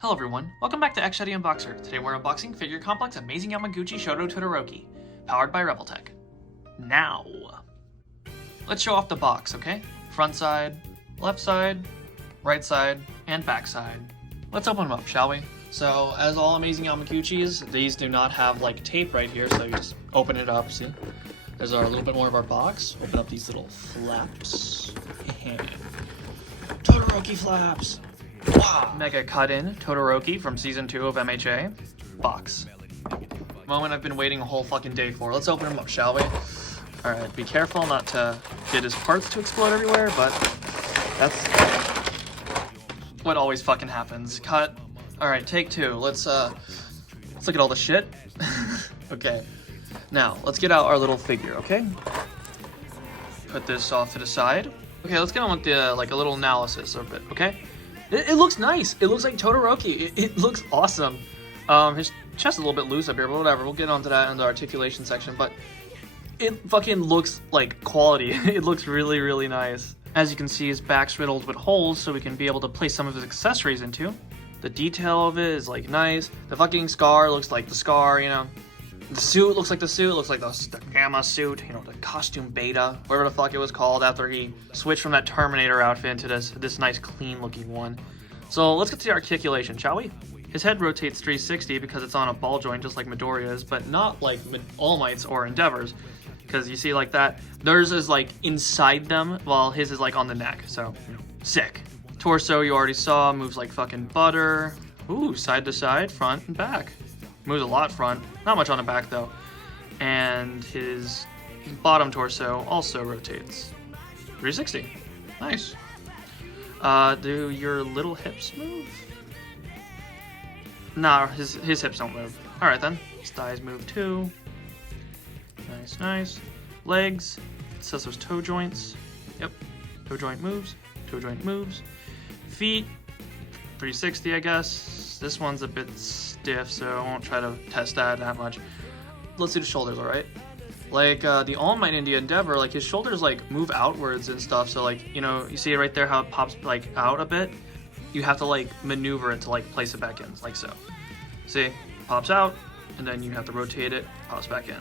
Hello everyone, welcome back to X-Shady Unboxer. Today we're unboxing Figure Complex Amazing Yamaguchi Shoto Todoroki, powered by Revoltech. Now, let's show off the box, okay? Front side, left side, right side, and back side. Let's open them up, shall we? So, as all Amazing Yamaguchis, these do not have like tape right here, so you just open it up, see? There's a little bit more of our box. Open up these little flaps. Todoroki flaps! Wow. Mega cut-in Todoroki from Season 2 of MHA. Box. Moment I've been waiting a whole fucking day for. Let's open him up, shall we? Alright, be careful not to get his parts to explode everywhere, but that's what always fucking happens. Cut. Alright, take two. Let's look at all the shit. Okay. Now, let's get out our little figure, okay? Put this off to the side. Okay, let's get on with the, like, a little analysis of it, okay? It looks nice. It looks like Todoroki. It looks awesome. His chest is a little bit loose up here, but whatever. We'll get onto that in the articulation section. But it fucking looks like quality. It looks really, really nice. As you can see, his back's riddled with holes, so we can be able to place some of his accessories into. The detail of it is like nice. The fucking scar looks like the scar, you know. The suit looks like the suit. It looks like the Gamma suit, you know, the costume beta, whatever the fuck it was called after he switched from that Terminator outfit into this nice clean looking one. So let's get to the articulation, shall we? His head rotates 360 because it's on a ball joint just like Midoriya's, but not like All Might's or Endeavor's. Because you see like that, theirs is like inside them while his is like on the neck, so you know, sick. Torso you already saw, moves like fucking butter. Ooh, side to side, front and back. Moves a lot front, not much on the back though. And his bottom torso also rotates 360. Nice. Do your little hips move? Nah, his hips don't move. Alright then. His thighs move too. Nice, nice. Legs. It says those toe joints. Yep. Toe joint moves. Toe joint moves. Feet. 360, I guess. This one's a bit stiff, so I won't try to test that much. Let's do the shoulders, alright? Like, the All Might in the Endeavor, like, his shoulders, like, move outwards and stuff, so, like, you know, you see it right there how it pops, like, out a bit? You have to, like, maneuver it to, like, place it back in, like so. See? Pops out, and then you have to rotate it, pops back in.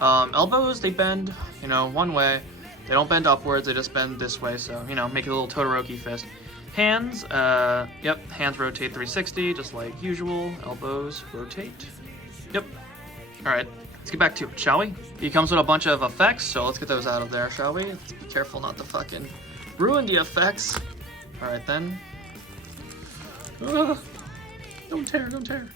Elbows, they bend, you know, one way. They don't bend upwards, they just bend this way, so, you know, make it a little Todoroki fist. Hands, yep, hands rotate 360, just like usual. Elbows rotate. Yep. Alright, let's get back to it, shall we? He comes with a bunch of effects, so let's get those out of there, shall we? Let's be careful not to fucking ruin the effects. Alright then. Don't tear, don't tear.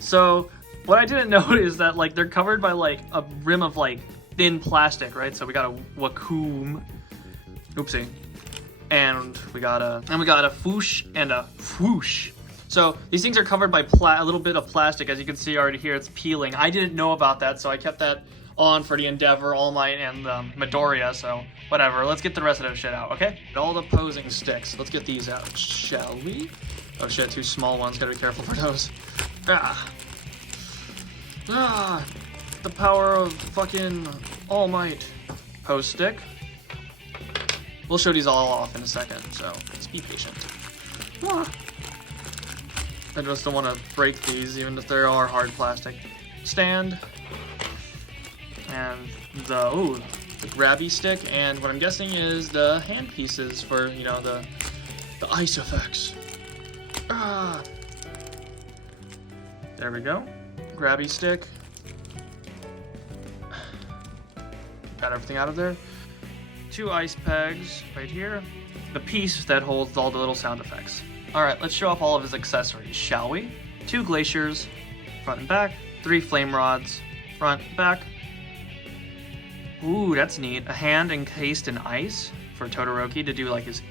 So, what I didn't notice is that, like, they're covered by, like, a rim of, like, thin plastic, right? So we got a Wacoom. Oopsie. And we got a foosh and a whoosh. So these things are covered by a little bit of plastic, as you can see already here. It's peeling. I didn't know about that, so I kept that on for the Endeavor, All Might, and Midoriya. So whatever. Let's get the rest of that shit out, okay? All the posing sticks. Let's get these out, shall we? Oh shit, two small ones. Gotta be careful for those. The power of fucking All Might. Pose stick. We'll show these all off in a second, so just be patient. I just don't want to break these, even if they are hard plastic. Stand. And the grabby stick, and what I'm guessing is the hand pieces for, you know, the ice effects. There we go. Grabby stick. Got everything out of there. Two ice pegs right here. The piece that holds all the little sound effects. Alright, let's show off all of his accessories, shall we? Two glaciers, front and back. Three flame rods, front and back. Ooh, that's neat. A hand encased in ice for Todoroki to do like his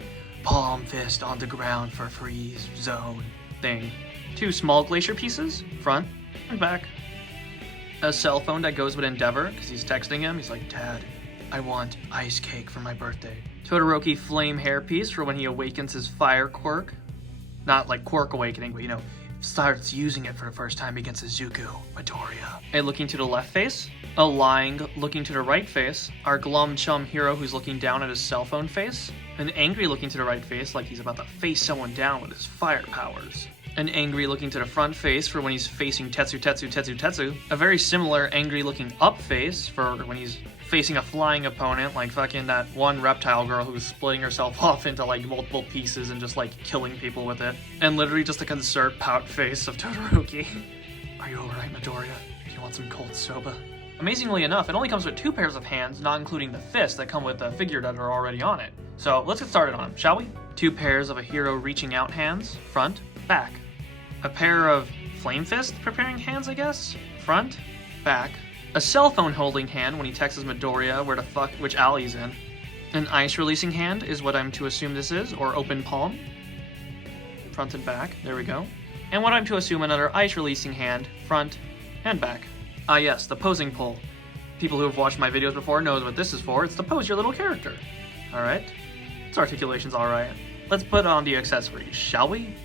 palm fist on the ground for freeze zone thing. Two small glacier pieces, front and back. A cell phone that goes with Endeavor, because he's texting him. He's like, Dad, I want ice cake for my birthday. Todoroki flame hairpiece for when he awakens his fire quirk. Not like quirk awakening, but you know, starts using it for the first time against Izuku, Midoriya. A looking to the left face, a lying looking to the right face, our glum chum hero who's looking down at his cell phone face, an angry looking to the right face like he's about to face someone down with his fire powers, an angry looking to the front face for when he's facing Tetsu, a very similar angry looking up face for when he's facing a flying opponent like fucking that one reptile girl who's splitting herself off into like multiple pieces and just like killing people with it, and literally just a concerned pout face of Todoroki. Are you alright, Midoriya? Do you want some cold soba? Amazingly enough, it only comes with 2 pairs of hands, not including the fists that come with the figure that are already on it. So let's get started on him, shall we? 2 pairs of a hero reaching out hands, front, back. A pair of flame fist preparing hands, I guess? Front, back. A cell phone holding hand when he texts Midoriya where the fuck which alley he's in. An ice releasing hand is what I'm to assume this is, or open palm. Front and back, there we go. And what I'm to assume another ice releasing hand, front and back. Ah yes, the posing pole. People who have watched my videos before knows what this is for. It's to pose your little character. Alright? Its articulation's alright. Let's put on the accessories, shall we?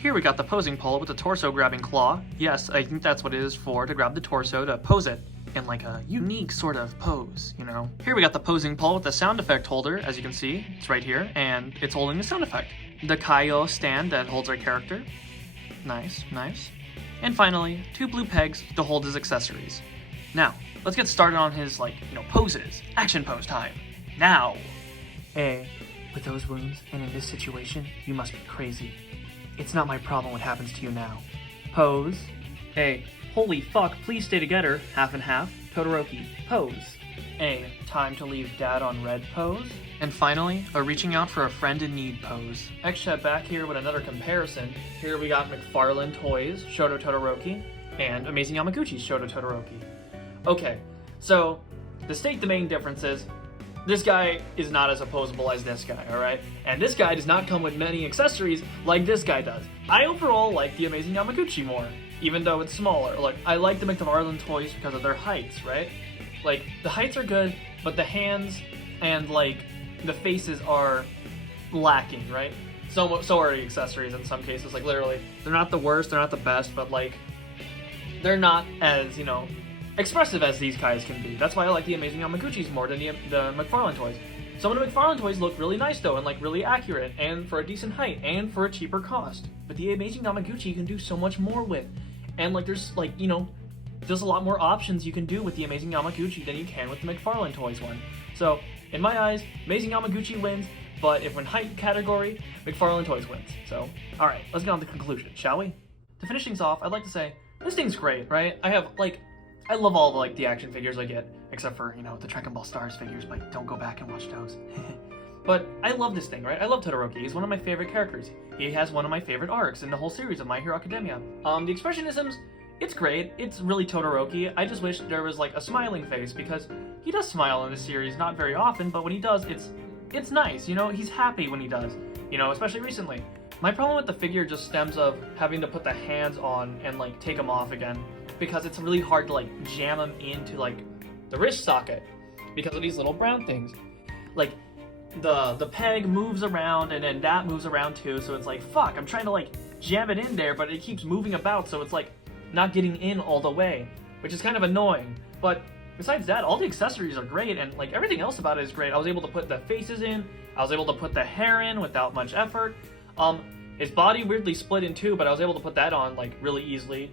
Here we got the posing pole with the torso grabbing claw. Yes, I think that's what it is for, to grab the torso to pose it in like a unique sort of pose, you know? Here we got the posing pole with the sound effect holder, as you can see. It's right here, and it's holding the sound effect. The Kaio stand that holds our character. Nice, nice. And finally, 2 blue pegs to hold his accessories. Now, let's get started on his, poses. Action pose time. Now! With those wounds, and in this situation, you must be crazy. It's not my problem what happens to you now. Pose. Holy fuck, please stay together. Half and half. Todoroki. Pose. Time to leave dad on red pose. And finally, a reaching out for a friend in need pose. X-Chat back here with another comparison. Here we got McFarlane Toys, Shoto Todoroki, and Amazing Yamaguchi's Shoto Todoroki. Okay, so to state the main difference is, this guy is not as opposable as this guy, alright? And this guy does not come with many accessories like this guy does. I overall like the Amazing Yamaguchi more, even though it's smaller. Like, I like the McFarlane Toys because of their heights, right? Like, the heights are good, but the hands and, the faces are lacking, right? So are the accessories in some cases. Like, literally, they're not the worst, they're not the best, but, they're not as, expressive as these guys can be. That's why I like the Amazing Yamaguchis more than the McFarlane Toys. Some of the McFarlane Toys look really nice, though, and, really accurate, and for a decent height, and for a cheaper cost. But the Amazing Yamaguchi you can do so much more with. And, there's, there's a lot more options you can do with the Amazing Yamaguchi than you can with the McFarlane Toys one. So, in my eyes, Amazing Yamaguchi wins, but if we're in height category, McFarlane Toys wins. So, alright, let's get on to the conclusion, shall we? To finish things off, I'd like to say, this thing's great, right? I love all the action figures I get, except for, the Dragon Ball Stars figures, but don't go back and watch those. But I love this thing, right? I love Todoroki. He's one of my favorite characters. He has one of my favorite arcs in the whole series of My Hero Academia. The expressionisms, it's great. It's really Todoroki. I just wish there was, a smiling face, because he does smile in this series, not very often, but when he does, it's nice, He's happy when he does, especially recently. My problem with the figure just stems of having to put the hands on and, take them off again, because it's really hard to, jam them into, the wrist socket, because of these little brown things. The peg moves around, and then that moves around too, so it's fuck, I'm trying to, jam it in there, but it keeps moving about, so it's, not getting in all the way, which is kind of annoying. But besides that, all the accessories are great, and, everything else about it is great. I was able to put the faces in, I was able to put the hair in without much effort. His body weirdly split in two, but I was able to put that on, really easily.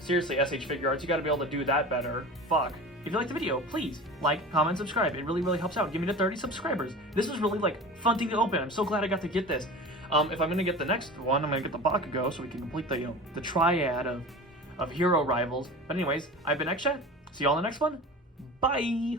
Seriously, SH Figure Arts, you gotta be able to do that better. Fuck. If you liked the video, please like, comment, subscribe. It really, really helps out. Give me to 30 subscribers. This was really, fun thing to open. I'm so glad I got to get this. If I'm gonna get the next one, I'm gonna get the Bakugo so we can complete the, the triad of hero rivals. But anyways, I've been X-Chat. See you all in the next one. Bye!